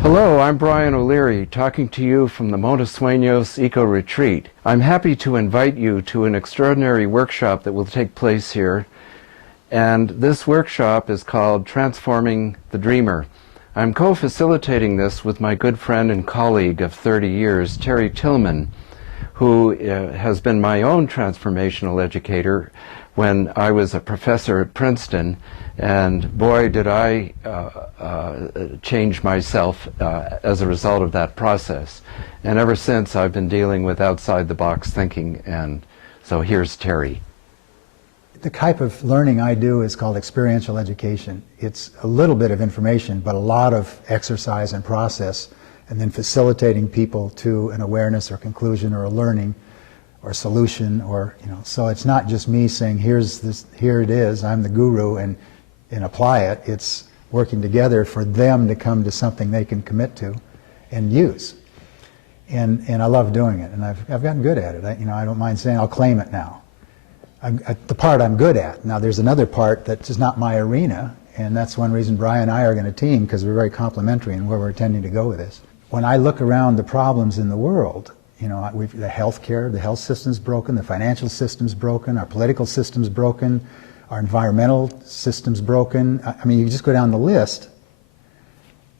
Hello, I'm Brian O'Leary, talking to you from the Montes Sueños Eco Retreat. I'm happy to invite you to an extraordinary workshop that will take place here, and this workshop is called Transforming the Dreamer. I'm co-facilitating this with my good friend and colleague of 30 years, Tillman, who has been my own transformational educator when I was a professor at Princeton, and boy did I change myself as a result of that process. And ever since I've been dealing with outside-the-box thinking, and so here's Terry. The type of learning I do is called experiential education. It's a little bit of information, but a lot of exercise and process, and then facilitating people to an awareness or conclusion or a learning or solution, or so it's not just me saying here it is, I'm the guru, and apply it. It's working together for them to come to something they can commit to and use. And I love doing it, and I've gotten good at it. I don't mind saying I'll claim it now. The part I'm good at. Now there's another part that's just not my arena, and that's one reason Brian and I are going to team, because we're very complementary in where we're intending to go with this. When I look around the problems in the world, the healthcare, the health system's broken, the financial system's broken, our political system's broken, our environmental system's broken. I mean, you just go down the list,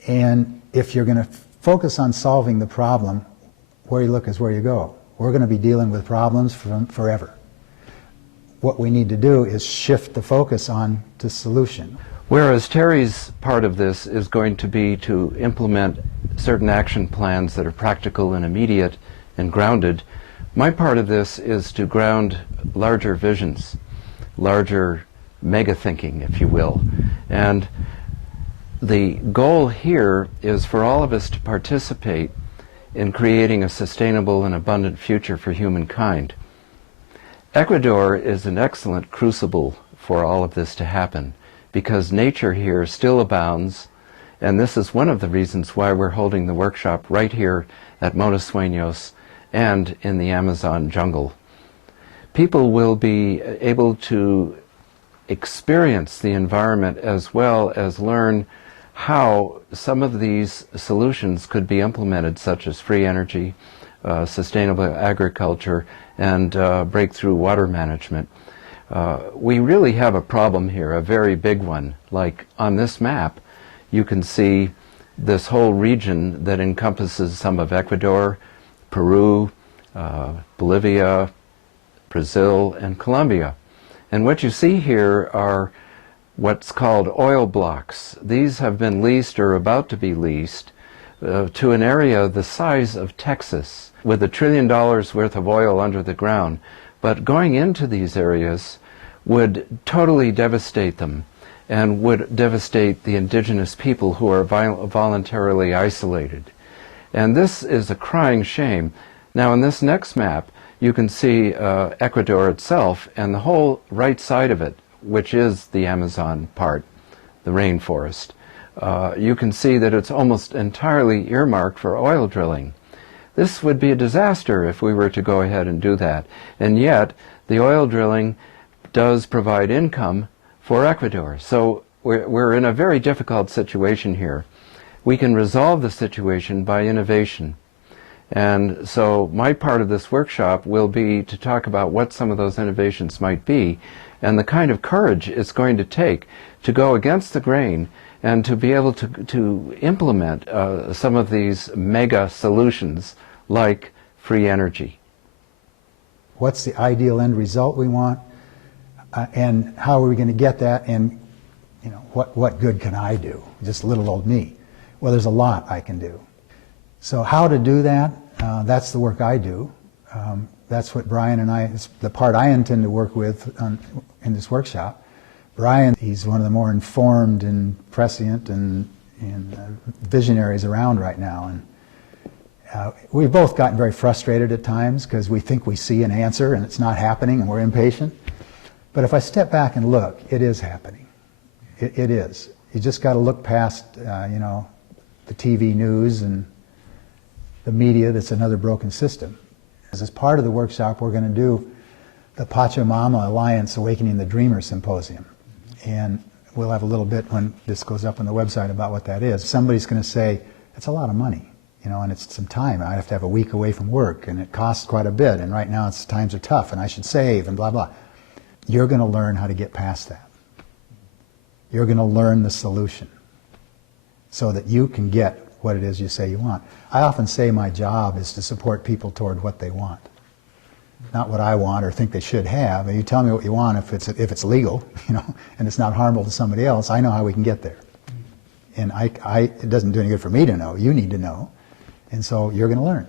and if you're going to focus on solving the problem, where you look is where you go. We're going to be dealing with problems forever. What we need to do is shift the focus on to solution. Whereas Terry's part of this is going to be to implement certain action plans that are practical and immediate and grounded, my part of this is to ground larger visions, larger mega thinking, if you will. And the goal here is for all of us to participate in creating a sustainable and abundant future for humankind. Ecuador is an excellent crucible for all of this to happen, because nature here still abounds, and this is one of the reasons why we're holding the workshop right here at Montes Sueños and in the Amazon jungle. People will be able to experience the environment as well as learn how some of these solutions could be implemented, such as free energy, sustainable agriculture, and breakthrough water management. We really have a problem here, a very big one. Like on this map, you can see this whole region that encompasses some of Ecuador, Peru, Bolivia, Brazil, and Colombia. And what you see here are what's called oil blocks. These have been leased or about to be leased to an area the size of Texas, with $1 trillion worth of oil under the ground. But going into these areas would totally devastate them, and would devastate the indigenous people who are voluntarily isolated. And this is a crying shame. Now in this next map, you can see Ecuador itself and the whole right side of it, which is the Amazon part, the rainforest. You can see that it's almost entirely earmarked for oil drilling. This would be a disaster if we were to go ahead and do that. And yet, the oil drilling does provide income for Ecuador. So we're in a very difficult situation here. We can resolve the situation by innovation. And so my part of this workshop will be to talk about what some of those innovations might be, and the kind of courage it's going to take to go against the grain and to be able to implement some of these mega solutions like free energy. What's the ideal end result we want, and how are we going to get that, and what good can I do, just little old me? Well, there's a lot I can do. So how to do that, that's the work I do. That's what Brian and I, the part I intend to work with in this workshop. Brian, he's one of the more informed and prescient and visionaries around right now. And we've both gotten very frustrated at times because we think we see an answer and it's not happening and we're impatient. But if I step back and look, it is happening. It is. You just got to look past, the TV news and the media that's another broken system. As part of the workshop, we're going to do the Pachamama Alliance Awakening the Dreamer Symposium. And we'll have a little bit when this goes up on the website about what that is. Somebody's going to say, it's a lot of money, you know, and it's some time. I have to have a week away from work, and it costs quite a bit, and right now times are tough, and I should save, and blah, blah. You're going to learn how to get past that. You're going to learn the solution so that you can get what it is you say you want. I often say my job is to support people toward what they want. Not what I want or think they should have. And you tell me what you want if it's legal, you know, and it's not harmful to somebody else. I know how we can get there. And it doesn't do any good for me to know. You need to know. And so you're going to learn.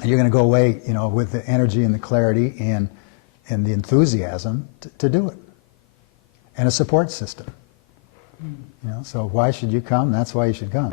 And you're going to go away, you know, with the energy and the clarity and the enthusiasm to do it. And a support system. You know, so why should you come? That's why you should come.